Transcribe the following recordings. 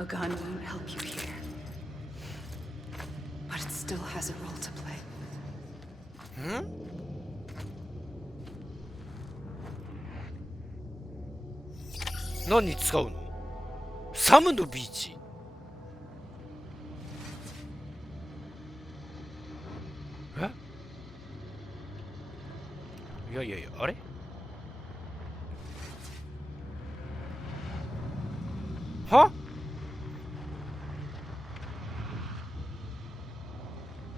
A gun won't help you here, but it still has a role to play. 何に使うの？サムのビーチ。いやいやいや、あれ？は？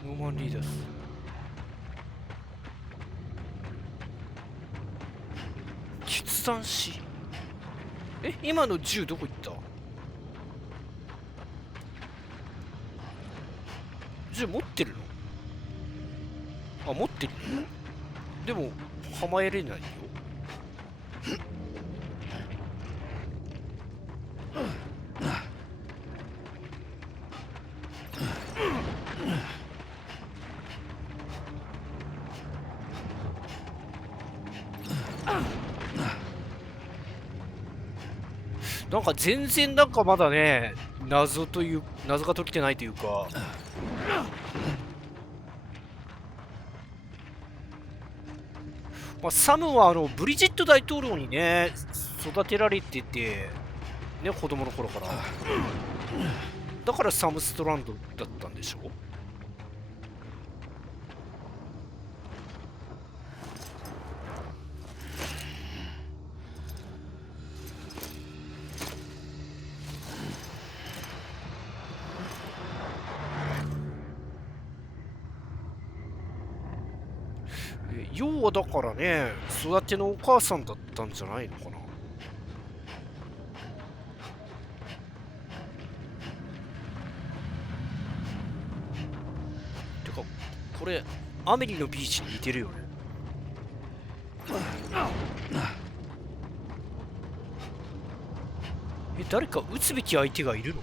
ノーマンリーダース。決断し。今の銃どこ行った？銃持ってるの？あ、持ってる。でも構えれないよ。なんか全然なんかまだね、謎が解けてないというか。まあ、サムはブリジット大統領にね、育てられてて、ね、子供の頃から。だからサム・ストランドだったんでしょ？要はだからね、育てのお母さんだったんじゃないのかな。てか、これ、アメリのビーチに似てるよね。誰か撃つべき相手がいるの？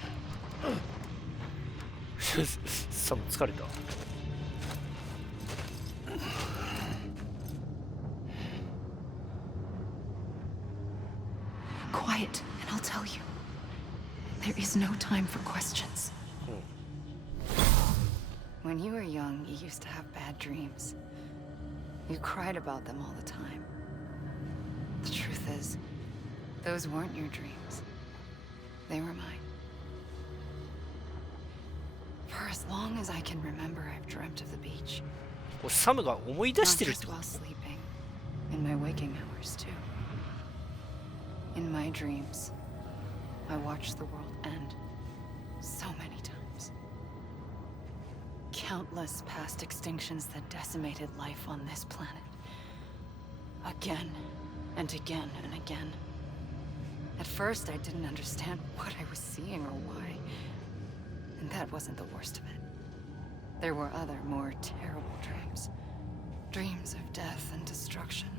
さも疲れた。Quiet, and I'll tell you. There is no time for questions. When you were young, you used to have bad dreams. You cried about them all the time. The truth is, those weren't your dreams. They were mine. For as long as I can remember, I've dreamt of the beach. サムが思い出してる Not って just こと？ while sleeping, in my waking hours too. In my dreams, I watched the world end so many times. Countless past extinctions that decimated life on this planet. Again and again and again. At first, I didn't understand what I was seeing or why. And that wasn't the worst of it. There were other, more terrible dreams. Dreams of death and destruction.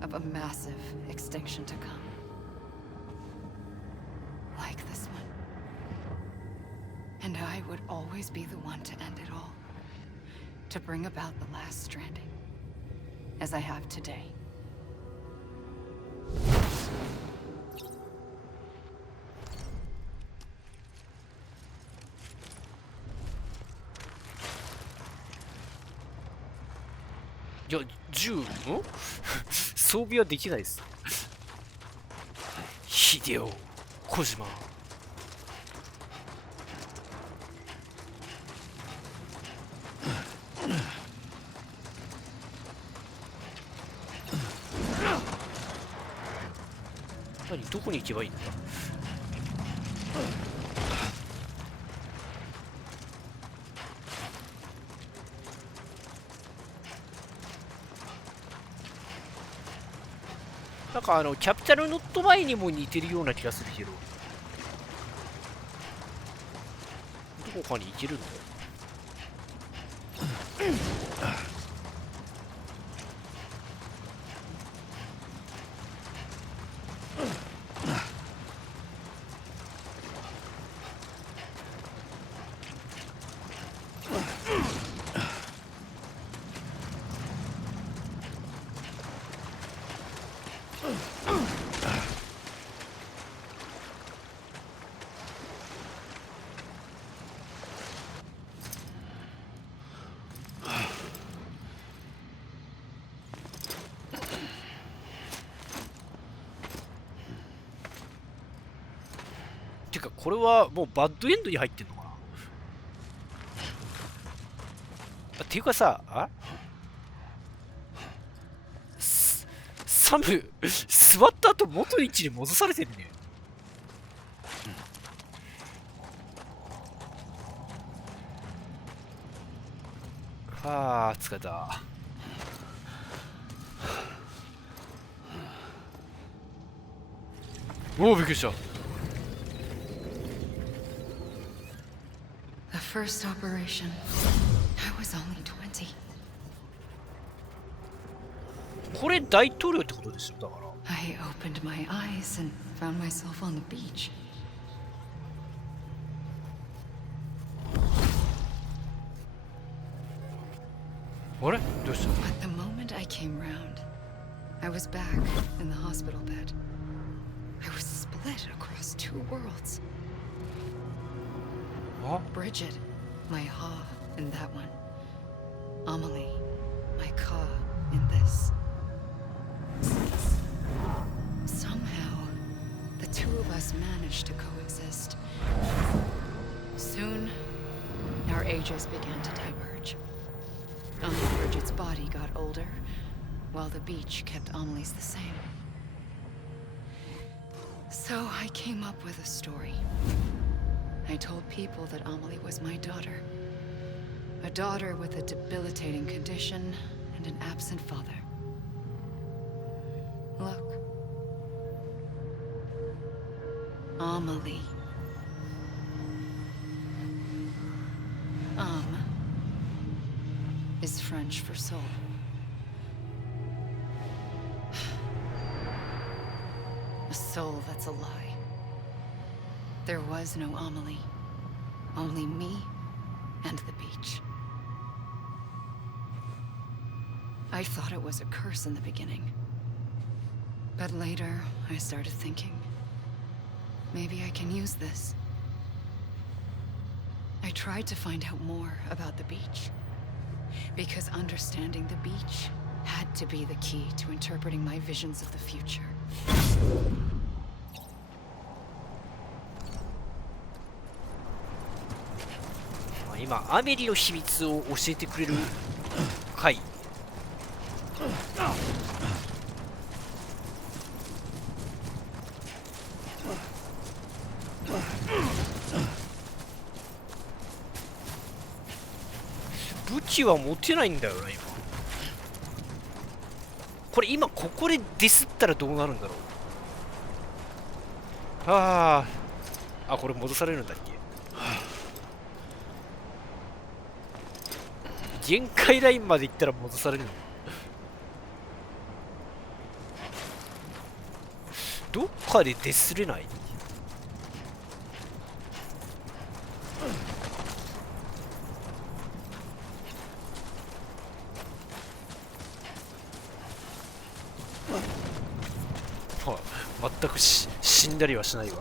Of a massive extinction to come. Like this one. And I would always be the one to end it all. To bring about the last stranding. As I have today. いや、銃装備はできないです。ヒデオ、コジマ。どこに行けばいいんだ？なんかキャピタルノットバイにも似てるような気がするけど、どこかに行けるんだよ。かこれはもうバッドエンドに入ってんのかな。っていうかさ、サム座った後元の位置に戻されてるね。はあ、疲れた。おお、びっくりした。The first operation. I was only 20. これ大統領ってことですよ、だから。I opened my eyes and found myself on the beach. あれどうしたの？ But the moment I came round, I was back in the hospital bed. I was split across two worlds. あ Bridget, my ha in that one. Amelie, my ka in this. Somehow, the two of us managed to coexist. Soon, our ages began to diverge. Uncle Bridget's body got older, while the beach kept Amelie's the same. So I came up with a story. I told people that Amelie was my daughter. A daughter with a debilitating condition and an absent father. Look. Amelie. Is French for soul. A soul that's a lie. There was no Amelie. Only me and the beach. I thought it was a curse in the beginning. But later, I started thinking, maybe I can use this. I tried to find out more about the beach. Because understanding the beach had to be the key to interpreting my visions of the future. 今アメリの秘密を教えてくれる回。武器は持てないんだよな今。これ今ここでディスったらどうなるんだろう。あこれ戻されるんだっけ。限界ラインまで行ったら戻されるの。どっかでディスれない。全く死んだりはしないわ。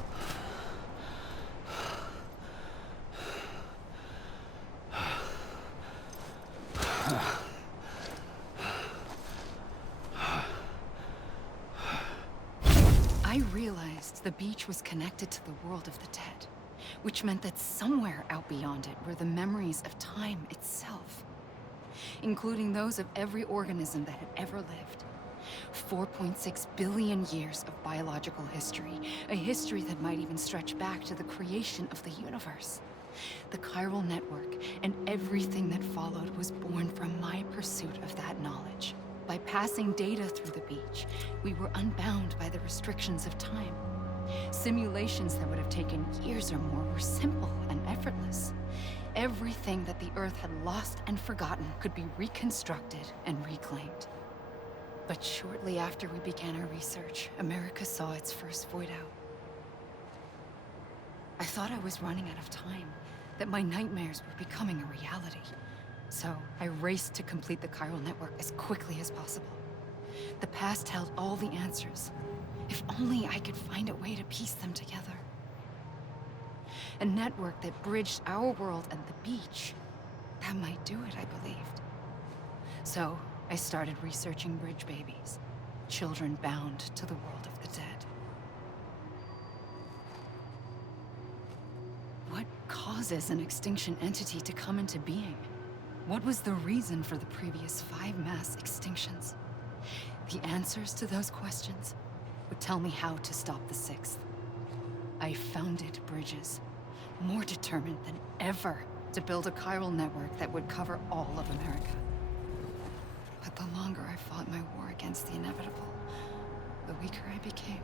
I realized the beach was connected to the world of the dead, which meant that somewhere out beyond it were the memories of time itself, including those of every organism that had ever lived. 4.6 billion years of biological history, a history that might even stretch back to the creation of the universe. The chiral network and everything that followed was born from my pursuit of that knowledge. By passing data through the beach, we were unbound by the restrictions of time. Simulations that would have taken years or more were simple and effortless. Everything that the Earth had lost and forgotten could be reconstructed and reclaimed. But shortly after we began our research, America saw its first void out. I thought I was running out of time, that my nightmares were becoming a reality. So I raced to complete the chiral network as quickly as possible. The past held all the answers. If only I could find a way to piece them together. A network that bridged our world and the beach. That might do it, I believed. So I started researching bridge babies, children bound to the world of the dead. causes an extinction entity to come into being? What was the reason for the previous 5 mass extinctions? The answers to those questions would tell me how to stop the 6th. I founded bridges, more determined than ever to build a chiral network that would cover all of America. But the longer I fought my war against the inevitable, the weaker I became.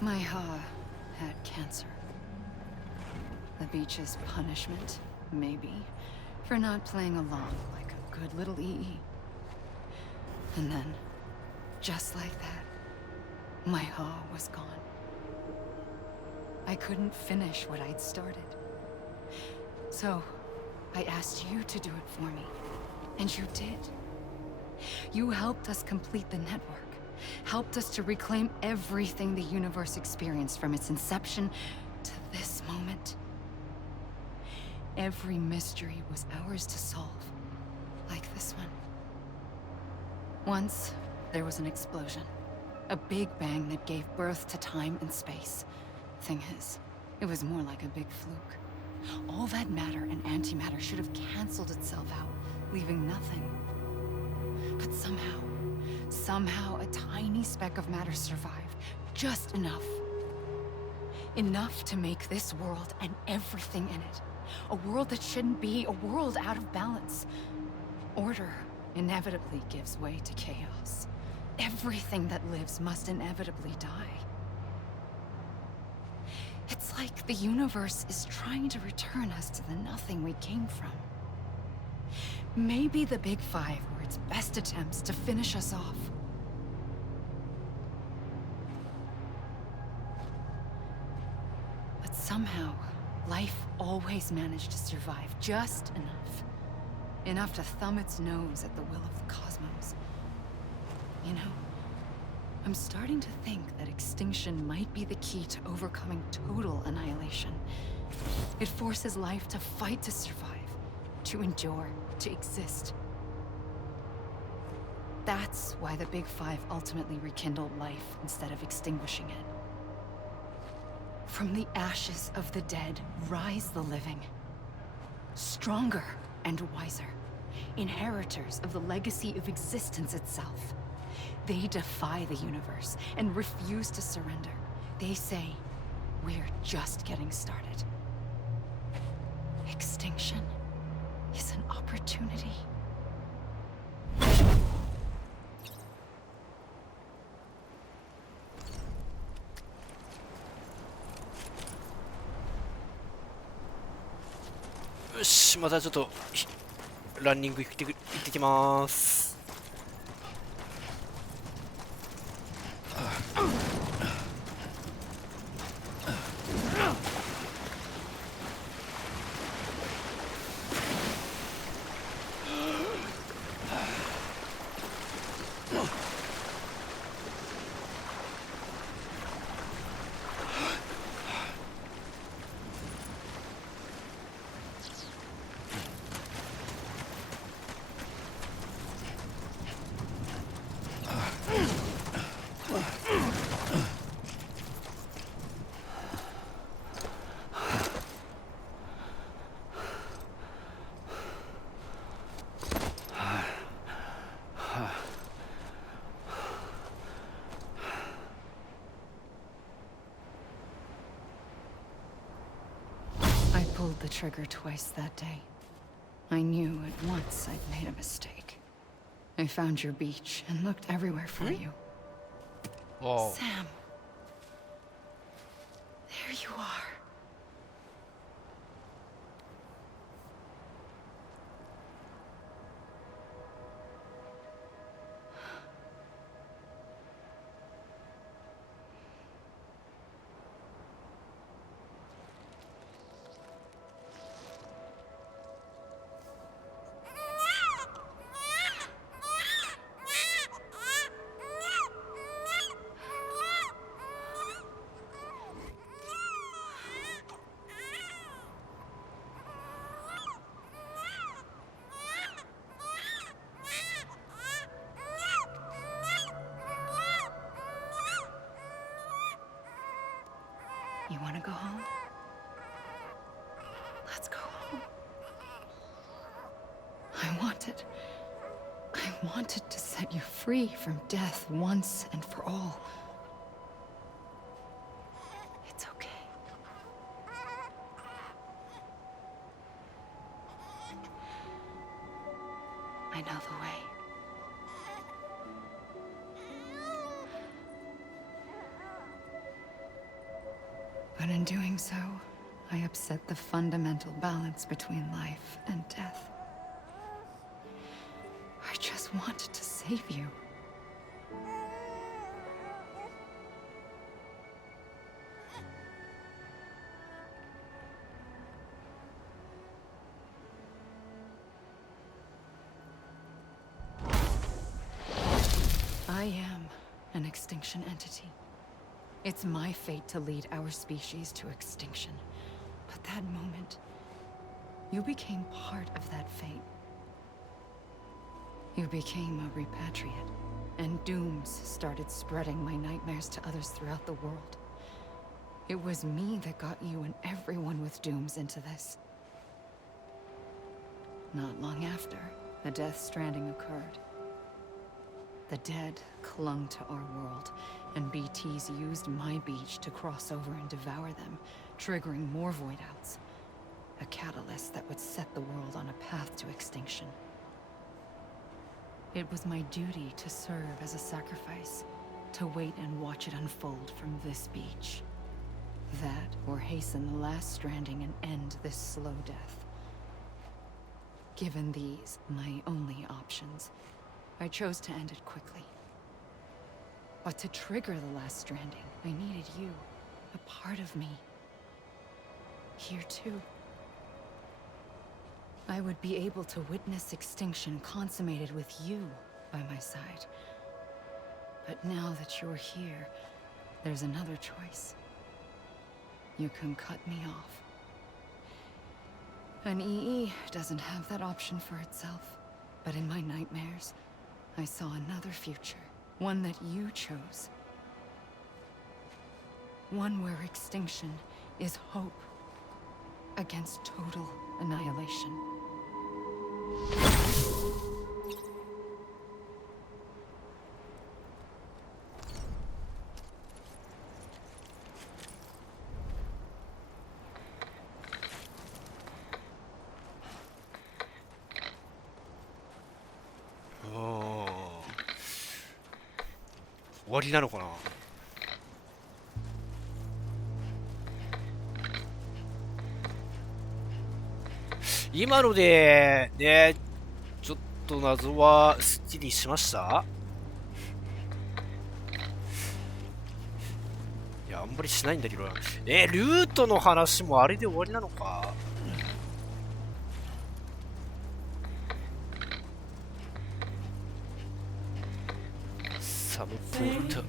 My Ha had cancer. The beach's punishment, maybe, for not playing along like a good little EE. And then, just like that, my Ha was gone. I couldn't finish what I'd started. So, I asked you to do it for me. And you did. You helped us complete the network. Helped us to reclaim everything the universe experienced from its inception to this moment. Every mystery was ours to solve. Like this one. Once, there was an explosion. A big bang that gave birth to time and space. Thing is, it was more like a big fluke. All that matter and antimatter should have canceled itself out, leaving nothing. But somehow a tiny speck of matter survived. Just enough. Enough to make this world and everything in it. A world that shouldn't be, a world out of balance. Order inevitably gives way to chaos. Everything that lives must inevitably die. It's like the universe is trying to return us to the nothing we came from. Maybe the Big Five were its best attempts to finish us off. But somehow, life always managed to survive just enough. Enough to thumb its nose at the will of the cosmos. You know, I'm starting to think that extinction might be the key to overcoming total annihilation. It forces life to fight to survive, to endure, to exist. That's why the Big Five ultimately rekindled life instead of extinguishing it. From the ashes of the dead rise the living. Stronger and wiser. Inheritors of the legacy of existence itself. They defy the universe and refuse to surrender. They say, we're just getting started. Extinction is an opportunity.よし、またちょっとランニング行ってきます。Pulled the trigger twice that day. I knew at once I'd made a mistake. I found your beach and looked everywhere for you. Whoa. Sam. There you are. You want to go home? I wanted to set you free from death once and for all. It's okay. I know the way. But in doing so, I upset the fundamental balance between life and death. I just wanted to save you. I am an extinction entity. It's my fate to lead our species to extinction. But that moment, you became part of that fate. You became a repatriate, and dooms started spreading my nightmares to others throughout the world. It was me that got you and everyone with dooms into this. Not long after, the Death Stranding occurred. The dead clung to our world, and BTs used my beach to cross over and devour them, triggering more void outs. A catalyst that would set the world on a path to extinction. It was my duty to serve as a sacrifice, to wait and watch it unfold from this beach. That, or hasten the last stranding and end this slow death. Given these, my only options, I chose to end it quickly. But to trigger the last stranding, I needed you, a part of me. Here too. I would be able to witness extinction consummated with you by my side. But now that you're here, there's another choice. You can cut me off. An EE doesn't have that option for itself. But in my nightmares, I saw another future. One that you chose. One where extinction is hope against total annihilation. Oh. 終わりなのかな。今のでね、ちょっと謎はすっきりしました？いや、あんまりしないんだけど、ルートの話もあれで終わりなのか？サムポート。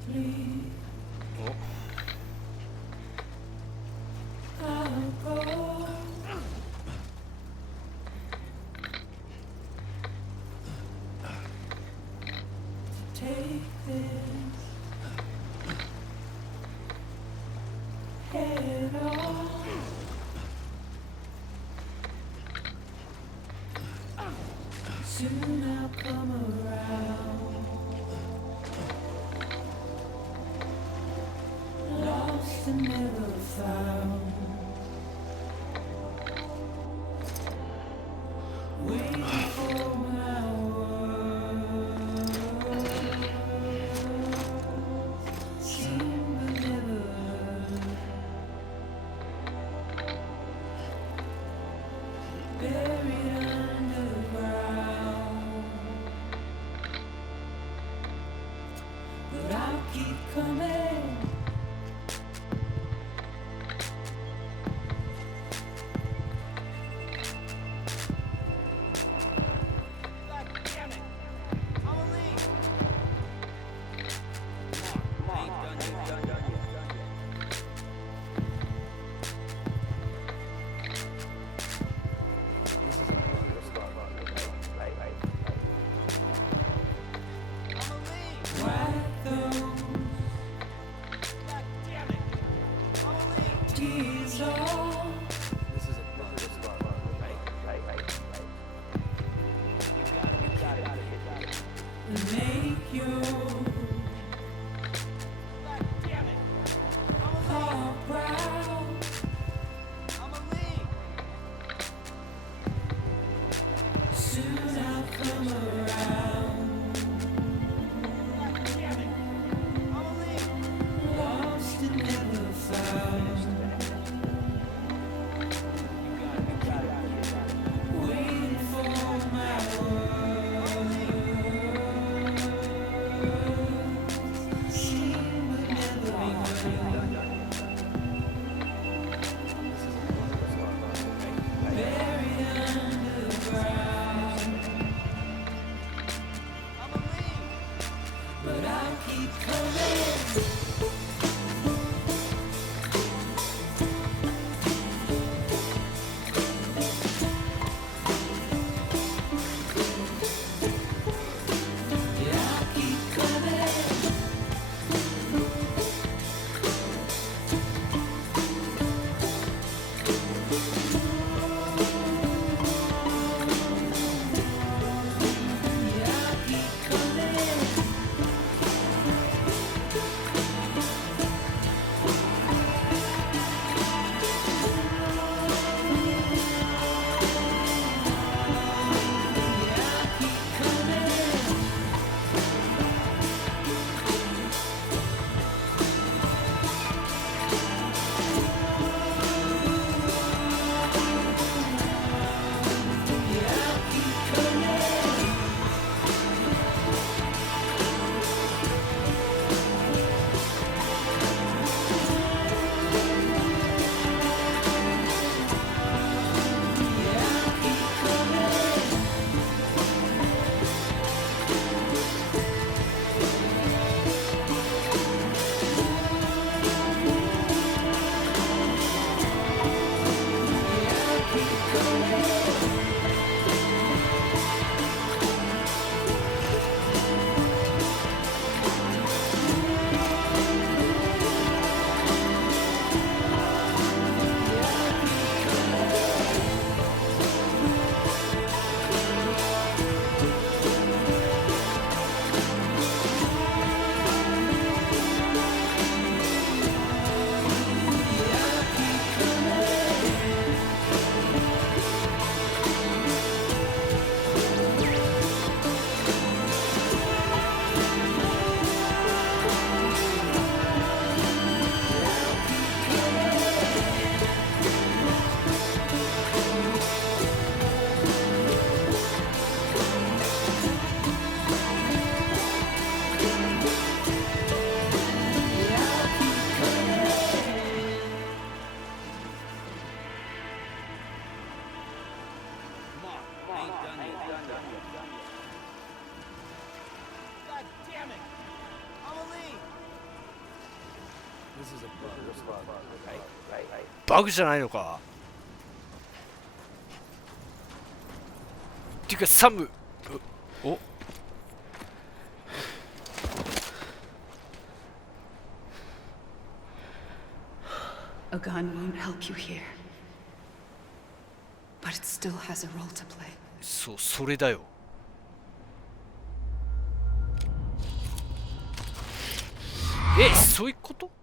バグじゃないのか。っていうかサム、お、A gun won't help you here. But it still has a role to play. そう、それだよ。そういうこと？